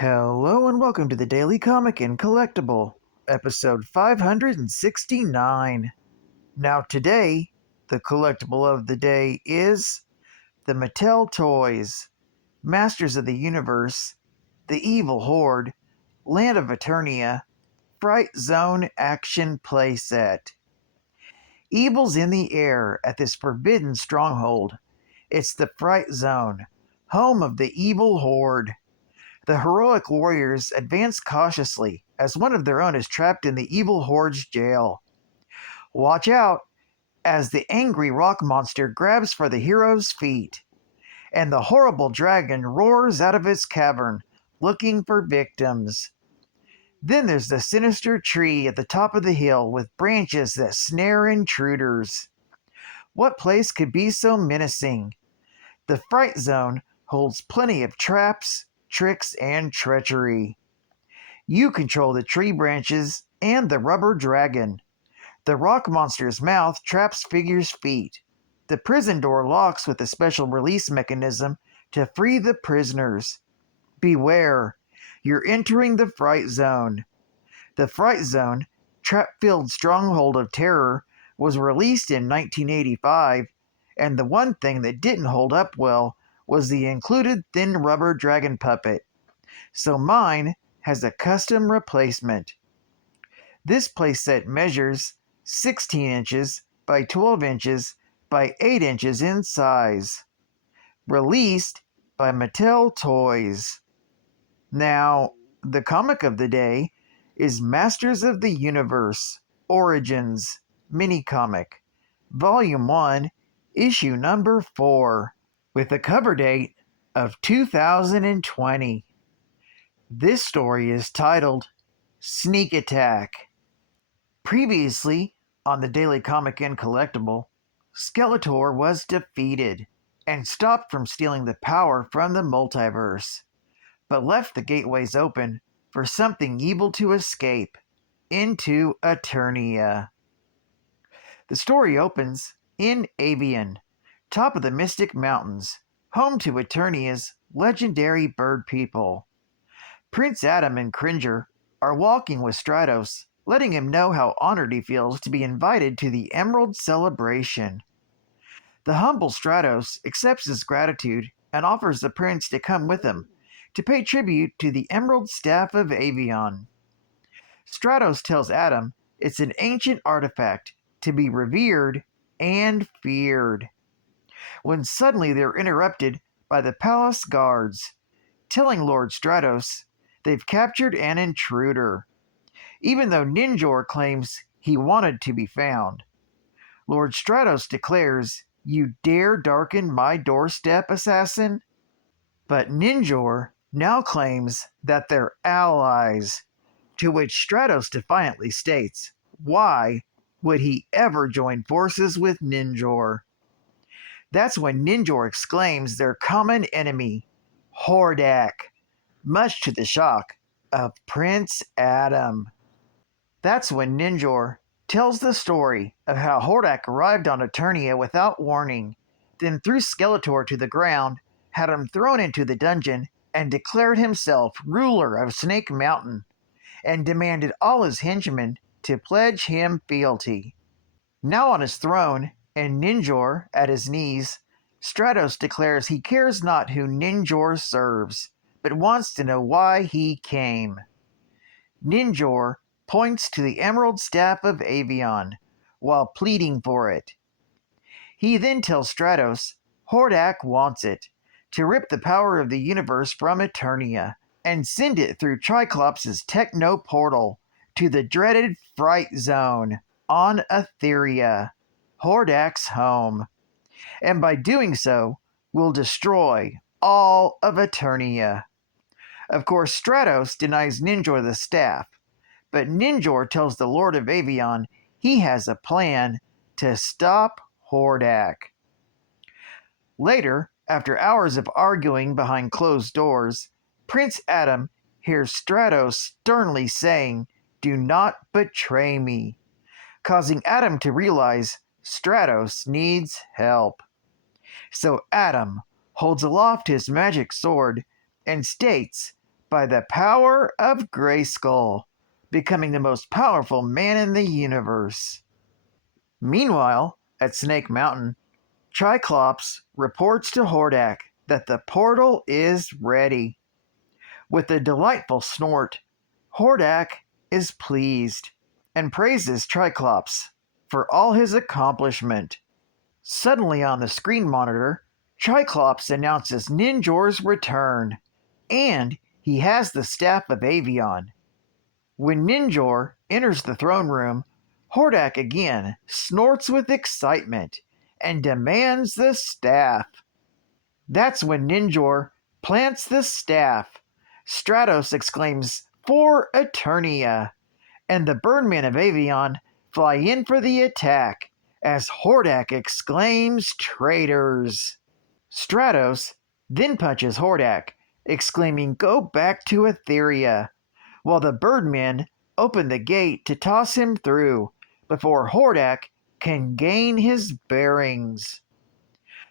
Hello and welcome to the Daily Comic and Collectible, episode 569. Now today, the collectible of the day is the Mattel Toys, Masters of the Universe, The Evil Horde, Land of Eternia, Fright Zone Action Playset. Evil's in the air at this forbidden stronghold. It's the Fright Zone, home of the Evil Horde. The heroic warriors advance cautiously as one of their own is trapped in the Evil Horde's jail. Watch out as the angry rock monster grabs for the hero's feet, and the horrible dragon roars out of its cavern, looking for victims. Then there's the sinister tree at the top of the hill with branches that snare intruders. What place could be so menacing? The Fright Zone holds plenty of traps, tricks, and treachery. You control the tree branches and the rubber dragon. The rock monster's mouth traps Figure's feet. The prison door locks with a special release mechanism to free the prisoners. Beware, you're entering the Fright Zone. The Fright Zone, trap-filled stronghold of terror, was released in 1985, and the one thing that didn't hold up well was the included thin rubber dragon puppet, so mine has a custom replacement. This playset measures 16 inches by 12 inches by 8 inches in size. Released by Mattel Toys. Now, the comic of the day is Masters of the Universe Origins mini-comic, Volume 1, Issue number 4. With a cover date of 2020. This story is titled Sneak Attack. Previously, on the Daily Comic and Collectible, Skeletor was defeated and stopped from stealing the power from the multiverse, but left the gateways open for something evil to escape into Eternia. The story opens in Avian, top of the Mystic Mountains, home to Eternia's legendary bird people. Prince Adam and Cringer are walking with Stratos, letting him know how honored he feels to be invited to the Emerald Celebration. The humble Stratos accepts his gratitude and offers the prince to come with him to pay tribute to the Emerald Staff of Avion. Stratos tells Adam it's an ancient artifact to be revered and feared, when suddenly they're interrupted by the palace guards, telling Lord Stratos they've captured an intruder, even though Ninjor claims he wanted to be found. Lord Stratos declares, "You dare darken my doorstep, assassin?" But Ninjor now claims that they're allies, to which Stratos defiantly states, why would he ever join forces with Ninjor? That's when Ninjor exclaims their common enemy, Hordak, much to the shock of Prince Adam. That's when Ninjor tells the story of how Hordak arrived on Eternia without warning, then threw Skeletor to the ground, had him thrown into the dungeon, and declared himself ruler of Snake Mountain, and demanded all his henchmen to pledge him fealty. Now on his throne, and Ninjor at his knees, Stratos declares he cares not who Ninjor serves, but wants to know why he came. Ninjor points to the Emerald Staff of Avion, while pleading for it. He then tells Stratos Hordak wants it, to rip the power of the universe from Eternia, and send it through Triclops' techno portal to the dreaded Fright Zone on Etheria, Hordak's home, and by doing so, will destroy all of Eternia. Of course, Stratos denies Ninjor the staff, but Ninjor tells the Lord of Avion he has a plan to stop Hordak. Later, after hours of arguing behind closed doors, Prince Adam hears Stratos sternly saying, "Do not betray me," causing Adam to realize Stratos needs help. So Adam holds aloft his magic sword and states by the power of Grayskull, becoming the most powerful man in the universe. Meanwhile, at Snake Mountain, Triclops reports to Hordak that the portal is ready. With a delightful snort, Hordak is pleased and praises Triclops for all his accomplishment. Suddenly on the screen monitor, Triclops announces Ninjor's return, and he has the Staff of Avion. When Ninjor enters the throne room, Hordak again snorts with excitement and demands the staff. That's when Ninjor plants the staff. Stratos exclaims, "For Eternia!" and the Birdmen of Avion fly in for the attack as Hordak exclaims, "Traitors!" Stratos then punches Hordak, exclaiming, "Go back to Etheria," while the Birdmen open the gate to toss him through before Hordak can gain his bearings.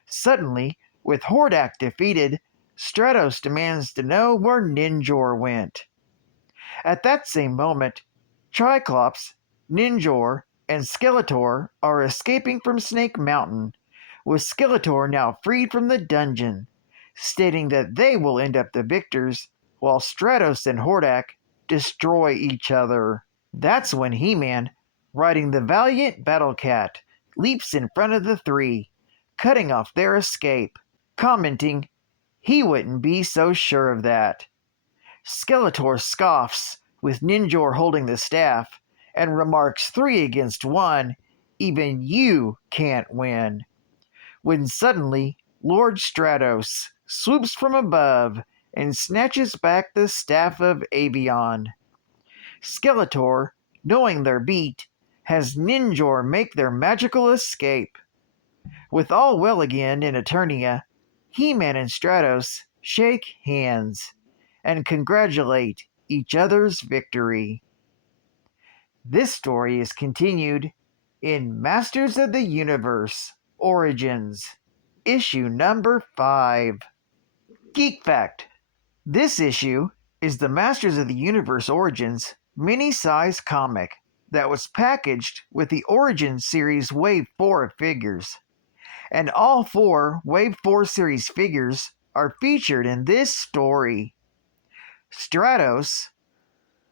Suddenly, with Hordak defeated, Stratos demands to know where Ninjor went. At that same moment, Triclops, Ninjor, and Skeletor are escaping from Snake Mountain, with Skeletor now freed from the dungeon, stating that they will end up the victors while Stratos and Hordak destroy each other. That's when He-Man, riding the valiant Battle Cat, leaps in front of the three, cutting off their escape, commenting he wouldn't be so sure of that. Skeletor scoffs, with Ninjor holding the staff, and remarks 3 against 1, even you can't win. When suddenly, Lord Stratos swoops from above and snatches back the Staff of Avion. Skeletor, knowing their beat, has Ninjor make their magical escape. With all well again in Eternia, He-Man and Stratos shake hands and congratulate each other's victory. This story is continued in Masters of the Universe Origins, issue number 5. Geek Fact: this issue is the Masters of the Universe Origins mini-size comic that was packaged with the Origins series Wave 4 of figures, and all 4 Wave 4 series figures are featured in this story. Stratos,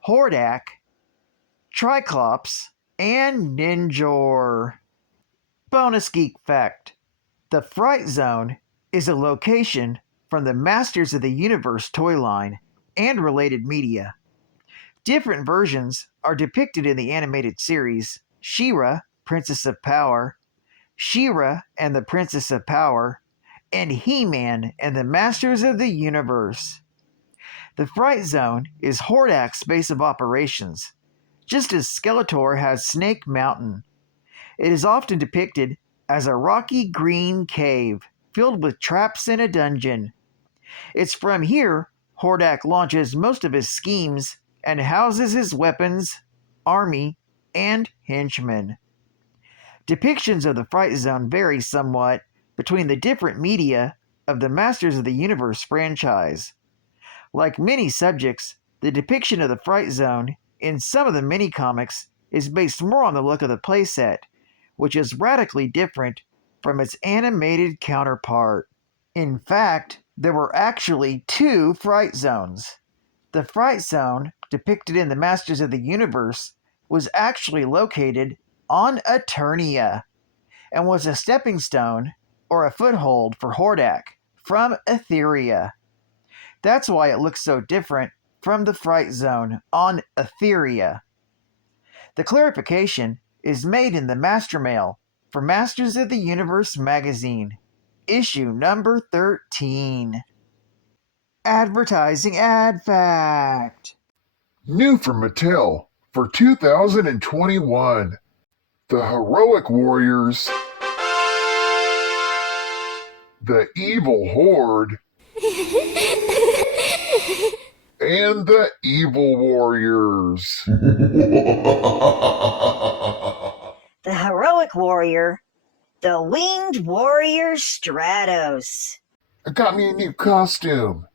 Hordak, Triclops, and Ninjor. Bonus Geek Fact: the Fright Zone is a location from the Masters of the Universe toy line and related media. Different versions are depicted in the animated series She-Ra, Princess of Power, She-Ra and the Princess of Power, and He-Man and the Masters of the Universe. The Fright Zone is Hordak's base of operations, just as Skeletor has Snake Mountain. It is often depicted as a rocky green cave filled with traps in a dungeon. It's from here Hordak launches most of his schemes and houses his weapons, army, and henchmen. Depictions of the Fright Zone vary somewhat between the different media of the Masters of the Universe franchise. Like many subjects, the depiction of the Fright Zone in some of the mini-comics is based more on the look of the playset, which is radically different from its animated counterpart. In fact, there were actually 2 Fright Zones. The Fright Zone, depicted in the Masters of the Universe, was actually located on Eternia, and was a stepping stone, or a foothold for Hordak, from Etheria. That's why it looks so different from the Fright Zone on Etheria. The clarification is made in the Master Mail for Masters of the Universe magazine, issue number 13. Advertising Ad Fact. New from Mattel for 2021. The Heroic Warriors, the Evil Horde, and the Evil Warriors. The Heroic Warrior, the Winged Warrior Stratos. I got me a new costume.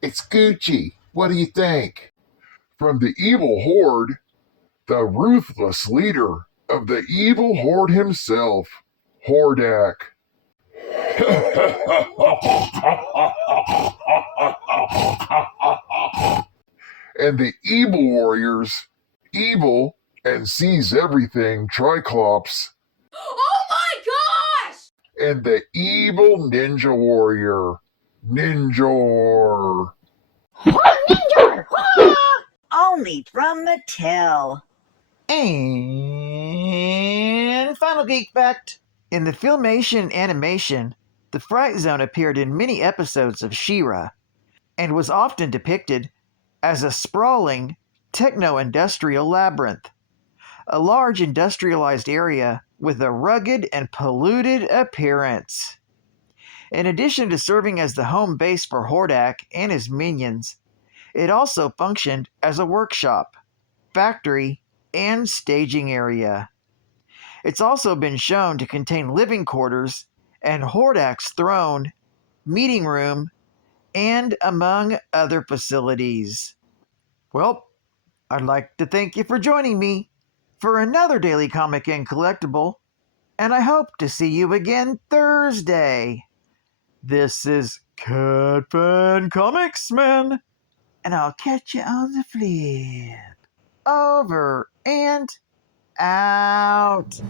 It's Gucci. What do you think? From the evil horde, the ruthless leader of the evil horde himself, Hordak. And the evil warriors, evil and sees everything, Triclops. Oh my gosh! And the evil ninja warrior, Ninjor. Ninja! Only from Mattel. And final geek fact. In the Filmation animation, the Fright Zone appeared in many episodes of She-Ra and was often depicted as a sprawling, techno-industrial labyrinth, a large industrialized area with a rugged and polluted appearance. In addition to serving as the home base for Hordak and his minions, it also functioned as a workshop, factory, and staging area. It's also been shown to contain living quarters and Hordak's throne, meeting room, and among other facilities. Well, I'd like to thank you for joining me for another Daily Comic and Collectible, and I hope to see you again Thursday. This is Cat Fan Comics Man, and I'll catch you on the flip. Over and out.